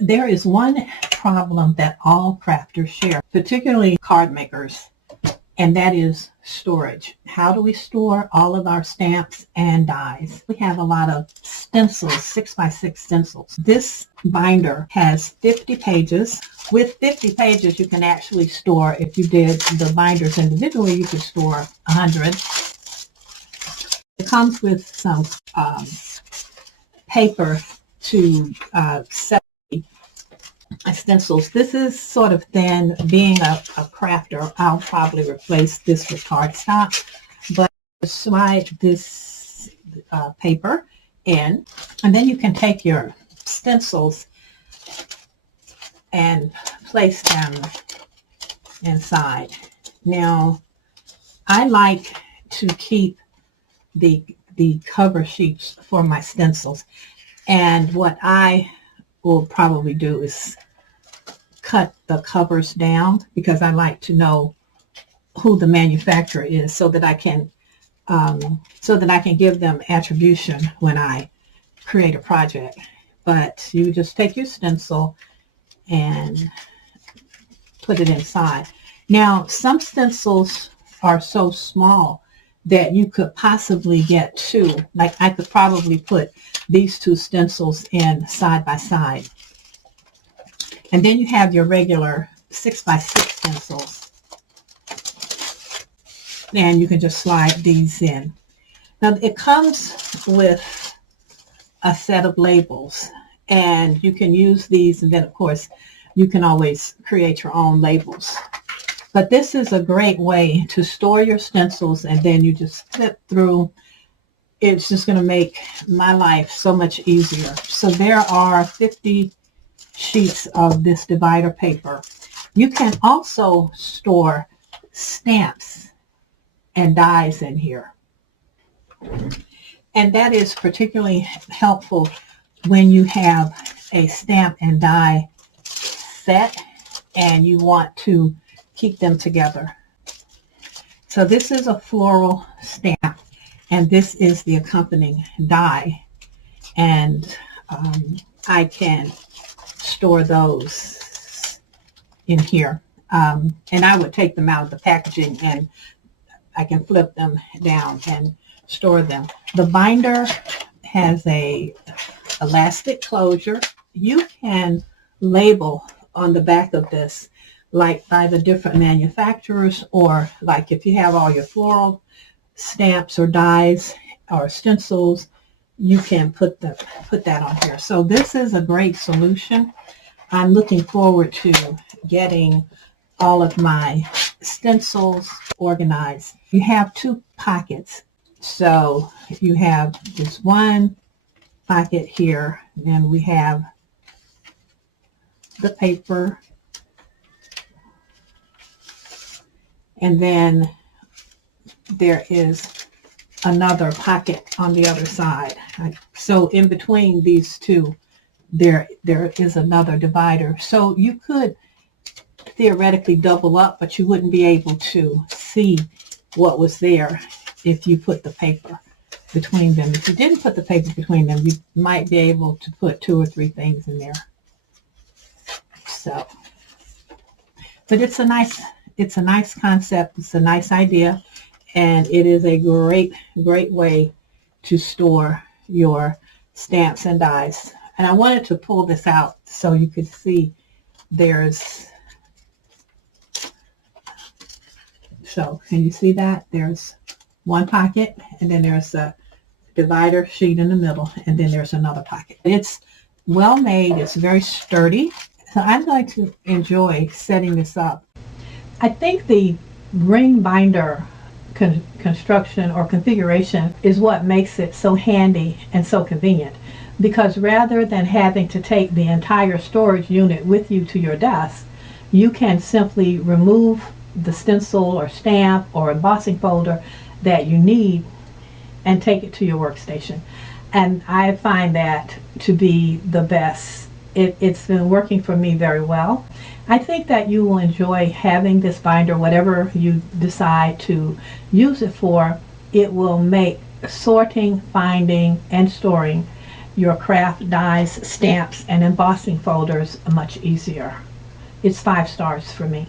There is one problem that all crafters share, particularly card makers, and that is storage. How do we store all of our stamps and dies? We have a lot of stencils, 6x6 stencils. This binder has 50 pages. With 50 pages, you can actually store, if you did the binders individually, you could store 100. It comes with some paper to set stencils. This is sort of thin. Being a crafter, I'll probably replace this with cardstock, but slide this paper in, and then you can take your stencils and place them inside. Now, I like to keep the cover sheets for my stencils, and what I will probably do is cut the covers down, because I like to know who the manufacturer is, so that I can give them attribution when I create a project. But you just take your stencil and put it inside. Now, some stencils are so small that you could possibly get two. Like, I could probably put these two stencils in side by side. And then you have your regular 6x6 stencils. And you can just slide these in. Now, it comes with a set of labels, and you can use these, and then of course you can always create your own labels. But this is a great way to store your stencils, and then you just flip through. It's just going to make my life so much easier. So there are 50 sheets of this divider paper. You can also store stamps and dies in here. And that is particularly helpful when you have a stamp and die set and you want to keep them together. So this is a floral stamp, and this is the accompanying die. And I can store those in here. And I would take them out of the packaging, and I can flip them down and store them. The binder has a elastic closure. You can label on the back of this, like by the different manufacturers, or like if you have all your floral stamps or dies or stencils, you can put that on here. So this is a great solution. I'm looking forward to getting all of my stencils organized. You have two pockets. So you have this one pocket here, and we have the paper, and then there is another pocket on the other side. So in between these two, there is another divider. So you could theoretically double up, but you wouldn't be able to see what was there if you put the paper between them. If you didn't put the paper between them, you might be able to put 2 or 3 things in there. So, but it's a nice concept. It's a nice idea, and it is a great way to store your stamps and dies. And I wanted to pull this out so you could see so can you see that? There's one pocket, and then there's a divider sheet in the middle, and then there's another pocket. It's well made. It's very sturdy. So I'm going to enjoy setting this up. I think the ring binder construction or configuration is what makes it so handy and so convenient, because rather than having to take the entire storage unit with you to your desk, you can simply remove the stencil or stamp or embossing folder that you need and take it to your workstation. And I find that to be the best. It's been working for me very well. I think that you will enjoy having this binder, whatever you decide to use it for. It will make sorting, finding, and storing your craft dies, stamps, and embossing folders much easier. It's 5 stars for me.